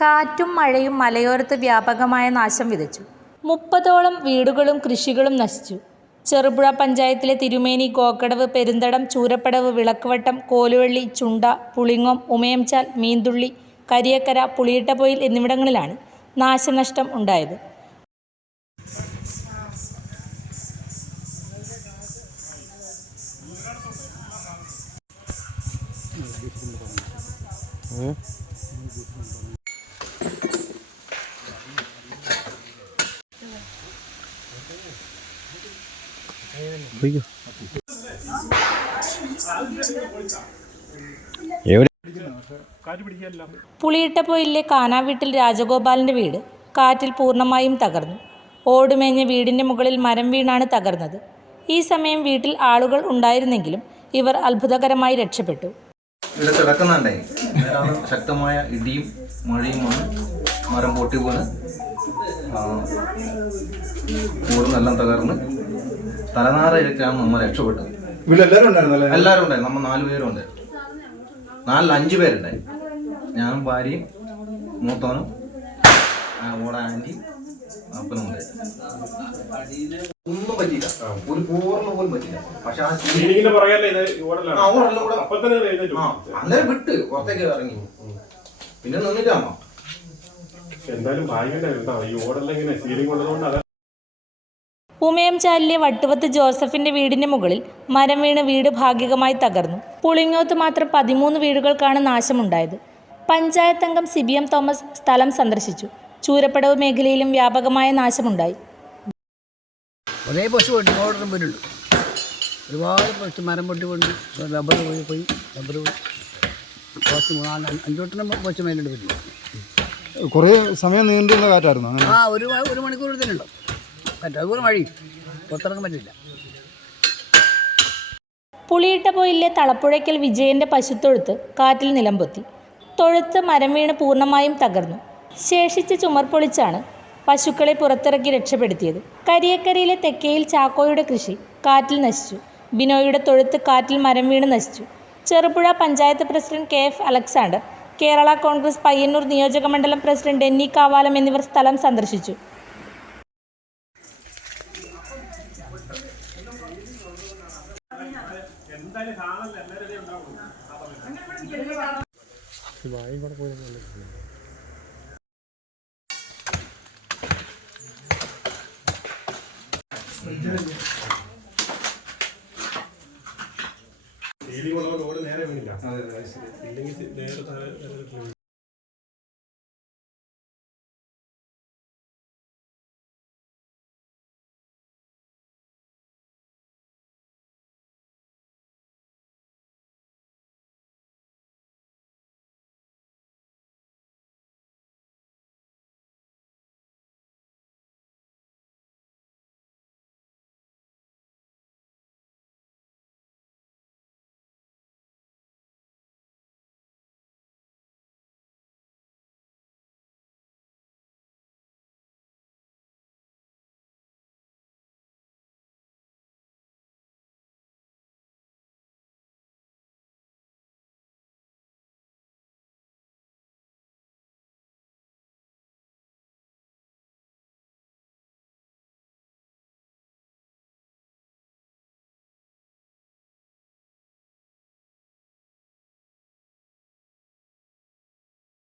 കാറ്റും മഴയും മലയോരത്ത് വ്യാപകമായ നാശം വിതച്ചു. മുപ്പതോളം വീടുകളും കൃഷികളും നശിച്ചു. ചെറുപുഴ പഞ്ചായത്തിലെ തിരുമേനി കോക്കടവ് പെരുന്തടം ചൂരപ്പടവ് വിളക്കുവട്ടം കോലുവള്ളി ചുണ്ട പുളിങ്ങോം ഉമയംചാൽ മീന്തുള്ളി കരിയക്കര പുളിയിട്ടപ്പൊയിൽ എന്നിവിടങ്ങളിലാണ് നാശനഷ്ടം ഉണ്ടായത്. എവിടെ കാനാ വീട്ടിൽ രാജഗോപാലിന്റെ വീട് കാറ്റിൽ പൂർണമായും തകർന്നു. ഓടുമേഞ്ഞ വീടിന്റെ മുകളിൽ മരം വീണാണ് തകർന്നത്. ഈ സമയം വീട്ടിൽ ആളുകൾ ഉണ്ടായിരുന്നെങ്കിലും ഇവർ അത്ഭുതകരമായി രക്ഷപ്പെട്ടു. ഇവിടെ കിടക്കുന്നുണ്ടായി നേരാണ് ശക്തമായ ഇടിയും മഴയുമാണ് മരം പൊട്ടി വീണ്. കൂടുന്നെല്ലാം തകർന്ന് തലനാരയിലേക്കാണ് നമ്മൾ രക്ഷപ്പെട്ടത് എല്ലാവരും ഉണ്ടായി നമ്മൾ നാല് പേരും ഉണ്ടായി നാലിൽ അഞ്ച് പേരുണ്ടായി. ഞാനും ഭാര്യയും മൂത്തോനും ഓടെ ആന്റി ഒന്നും പറ്റിയില്ല ഒരു പൂർണ പോലും പറ്റില്ല പക്ഷെ ആ ഓടെല്ലാം കൂടെ അന്നേരം വിട്ട്. പുറത്തേക്ക് ഇറങ്ങി. പിന്നെ നിന്നിട്ടാമോ എന്തായാലും ഭാഗ്യണ്ടായിരുന്നു ഈ ഓടെല്ലാം ഇങ്ങനെ സീലിംഗ് ഉള്ളതുകൊണ്ട് അതാ ഉമയംചാലിലെ വട്ടുവത്ത് ജോസഫിന്റെ വീടിന്റെ മുകളിൽ മരം വീണ് വീട് ഭാഗികമായി തകർന്നു. പുളിങ്ങോത്ത് മാത്രം പതിമൂന്ന് വീടുകൾക്കാണ് നാശമുണ്ടായത്. പഞ്ചായത്ത് അംഗം സിബിഎം തോമസ് സ്ഥലം സന്ദർശിച്ചു. ചൂരപ്പടവ് മേഖലയിലും വ്യാപകമായ നാശമുണ്ടായി. ഒരേ പശു ഒരുപാട് പോയിട്ടുണ്ട് ഒരുപാട് പശു മരം പൊട്ടി കൊണ്ട് റബ്ബർ പോയി പോയി റബ്ബർ പോയി. കുറച്ച് മൂന്നാൽ അഞ്ച് അഞ്ചോട്ടിനും പശു മേലുണ്ട് വരുന്നു കുറേ സമയം നീണ്ടുന്ന കാറ്റായിരുന്നു അങ്ങനെ. ആ ഒരു ഒരു മണിക്കൂർ എടുത്തിട്ടുണ്ടോ പറ്റും അതുപോലെ വഴി പുറത്തിറങ്ങാൻ പറ്റില്ല. പുളിയിട്ട പോയിലെ തളപ്പുഴയ്ക്കൽ വിജയന്റെ പശുത്തൊഴുത്ത് കാറ്റിൽ നിലംപൊത്തി തൊഴുത്ത് മരം വീണ് പൂർണമായും തകർന്നു. ശേഷിച്ച ചുമർ പൊളിച്ചാണ് പശുക്കളെ പുറത്തിറക്കി രക്ഷപ്പെടുത്തിയത്. കരിയക്കരയിലെ തെക്കേയിൽ ചാക്കോയുടെ കൃഷി കാറ്റിൽ നശിച്ചു. ബിനോയുടെ തൊഴുത്ത് കാറ്റിൽ മരം വീണ് നശിച്ചു. Cherupuzha panchayat president K F Alexander Kerala Congress Payyanur നിയോജക മണ്ഡലം പ്രസിഡന്റ് ഡെന്നി കാവാലം എന്നിവർ സ്ഥലം സന്ദർശിച്ചു. സീലിംഗ് ഉള്ളതുകൊണ്ട് ഓട് നേരെ വീണില്ല. ഇല്ലെങ്കിൽ നേരെ താഴെ